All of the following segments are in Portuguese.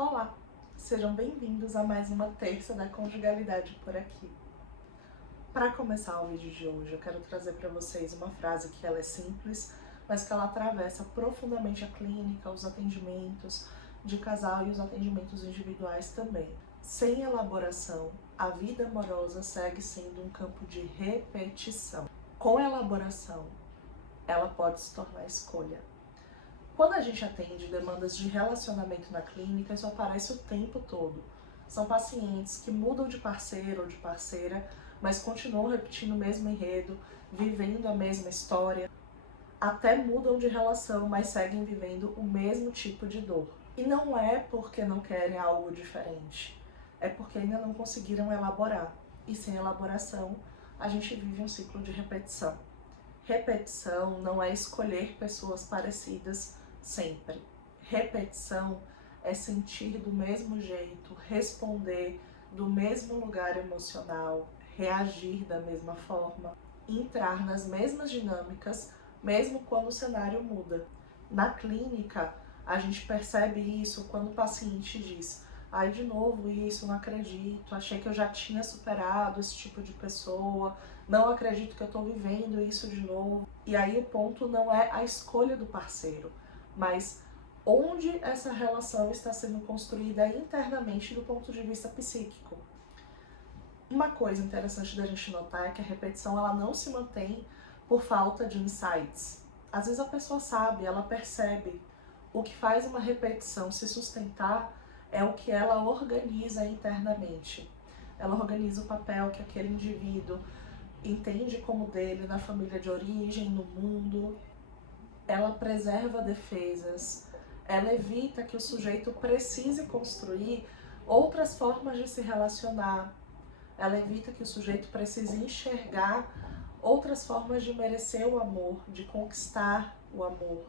Olá, sejam bem-vindos a mais uma terça da conjugalidade por aqui. Para começar o vídeo de hoje, eu quero trazer para vocês uma frase que ela é simples, mas que ela atravessa profundamente a clínica, os atendimentos de casal e os atendimentos individuais também. Sem elaboração, a vida amorosa segue sendo um campo de repetição. Com elaboração, ela pode se tornar escolha. Quando a gente atende demandas de relacionamento na clínica, isso aparece o tempo todo. São pacientes que mudam de parceiro ou de parceira, mas continuam repetindo o mesmo enredo, vivendo a mesma história. Até mudam de relação, mas seguem vivendo o mesmo tipo de dor. E não é porque não querem algo diferente, é porque ainda não conseguiram elaborar. E sem elaboração, a gente vive um ciclo de repetição. Repetição não é escolher pessoas parecidas sempre. Repetição é sentir do mesmo jeito, responder do mesmo lugar emocional, reagir da mesma forma, entrar nas mesmas dinâmicas, mesmo quando o cenário muda. Na clínica, a gente percebe isso quando o paciente diz: ai, de novo isso, não acredito, achei que eu já tinha superado esse tipo de pessoa, não acredito que eu estou vivendo isso de novo. E aí o ponto não é a escolha do parceiro, mas onde essa relação está sendo construída internamente do ponto de vista psíquico. Uma coisa interessante da gente notar é que a repetição ela não se mantém por falta de insights. Às vezes a pessoa sabe, ela percebe. O que faz uma repetição se sustentar é o que ela organiza internamente. Ela organiza o papel que aquele indivíduo entende como dele na família de origem, no mundo. Ela preserva defesas, ela evita que o sujeito precise construir outras formas de se relacionar, ela evita que o sujeito precise enxergar outras formas de merecer o amor, de conquistar o amor.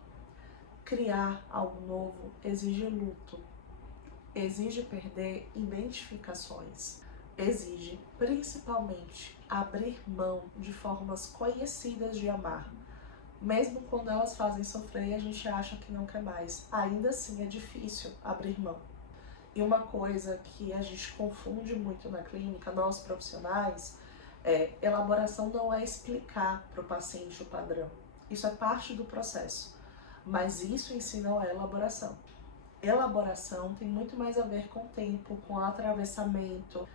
Criar algo novo exige luto, exige perder identificações, exige principalmente abrir mão de formas conhecidas de amar. Mesmo quando elas fazem sofrer e a gente acha que não quer mais, ainda assim é difícil abrir mão. E uma coisa que a gente confunde muito na clínica, nós profissionais, elaboração não é explicar para o paciente o padrão. Isso é parte do processo, mas isso em si não é elaboração. Elaboração tem muito mais a ver com o tempo, com o atravessamento.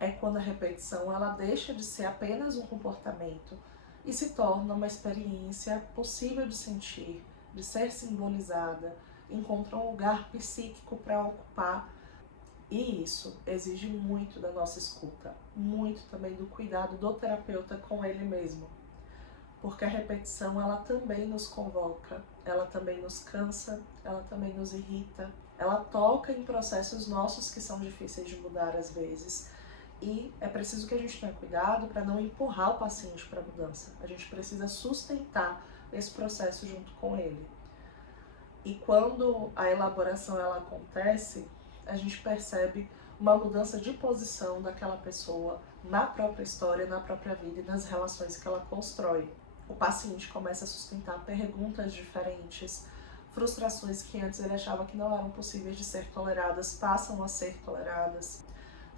É quando a repetição ela deixa de ser apenas um comportamento e se torna uma experiência possível de sentir, de ser simbolizada, encontra um lugar psíquico para ocupar. E isso exige muito da nossa escuta, muito também do cuidado do terapeuta com ele mesmo. Porque a repetição ela também nos convoca, ela também nos cansa, ela também nos irrita, ela toca em processos nossos que são difíceis de mudar às vezes. E é preciso que a gente tenha cuidado para não empurrar o paciente para a mudança. A gente precisa sustentar esse processo junto com ele. E quando a elaboração ela acontece, a gente percebe uma mudança de posição daquela pessoa na própria história, na própria vida e nas relações que ela constrói. O paciente começa a sustentar perguntas diferentes, frustrações que antes ele achava que não eram possíveis de ser toleradas, passam a ser toleradas.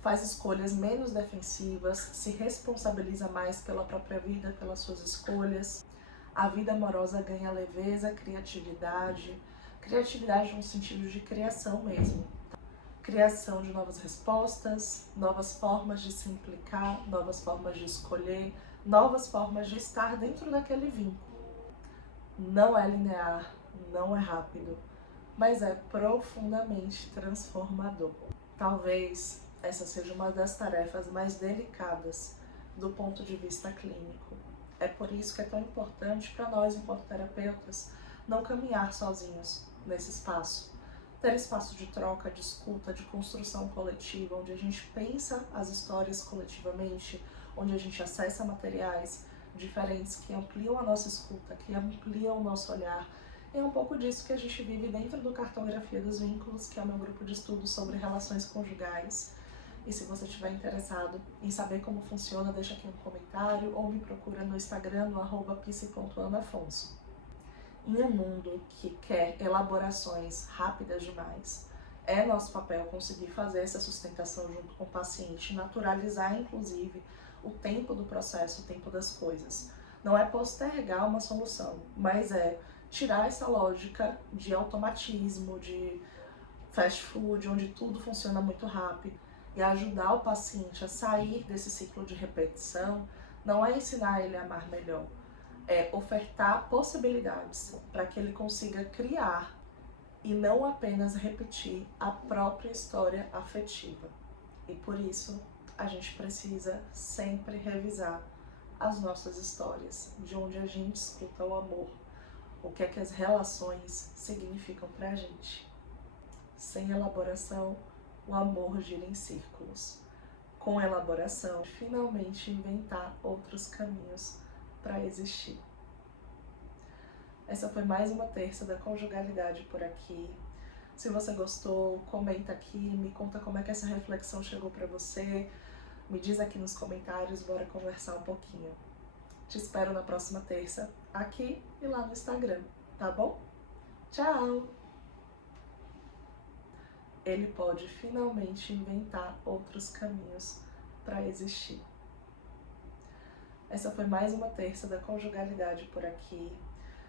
Faz escolhas menos defensivas, se responsabiliza mais pela própria vida, pelas suas escolhas. A vida amorosa ganha leveza, criatividade no sentido de criação mesmo. Criação de novas respostas, novas formas de se implicar, novas formas de escolher, novas formas de estar dentro daquele vínculo. Não é linear, não é rápido, mas é profundamente transformador. Talvez essa seja uma das tarefas mais delicadas do ponto de vista clínico. É por isso que é tão importante para nós, enquanto terapeutas, não caminhar sozinhos nesse espaço. Ter espaço de troca, de escuta, de construção coletiva, onde a gente pensa as histórias coletivamente, onde a gente acessa materiais diferentes que ampliam a nossa escuta, que ampliam o nosso olhar. É um pouco disso que a gente vive dentro do Cartografia dos Vínculos, que é o meu grupo de estudos sobre relações conjugais. E se você estiver interessado em saber como funciona, deixa aqui um comentário ou me procura no Instagram, no @psi.anafonso. Em um mundo que quer elaborações rápidas demais, É nosso papel conseguir fazer essa sustentação junto com o paciente, naturalizar inclusive o tempo do processo, o tempo das coisas. Não é postergar uma solução, mas é tirar essa lógica de automatismo, de fast food, onde tudo funciona muito rápido, e ajudar o paciente a sair desse ciclo de repetição. Não é ensinar ele a amar melhor, é ofertar possibilidades para que ele consiga criar e não apenas repetir a própria história afetiva. E por isso a gente precisa sempre revisar as nossas histórias, de onde a gente escuta o amor, o que é que as relações significam pra gente. Sem elaboração, o amor gira em círculos. Com elaboração, finalmente inventar outros caminhos para existir. Essa foi mais uma terça da conjugalidade por aqui. Se você gostou, comenta aqui, me conta como é que essa reflexão chegou para você. Me diz aqui nos comentários, bora conversar um pouquinho. Te espero na próxima terça, aqui e lá no Instagram, tá bom? Tchau! Ele pode finalmente inventar outros caminhos para existir. Essa foi mais uma terça da conjugalidade por aqui.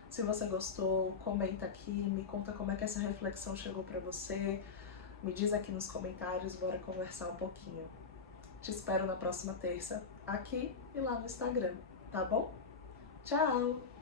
Se você gostou, comenta aqui, me conta como é que essa reflexão chegou para você. Me diz aqui nos comentários, bora conversar um pouquinho. Te espero na próxima terça, aqui e lá no Instagram, tá bom? Tchau!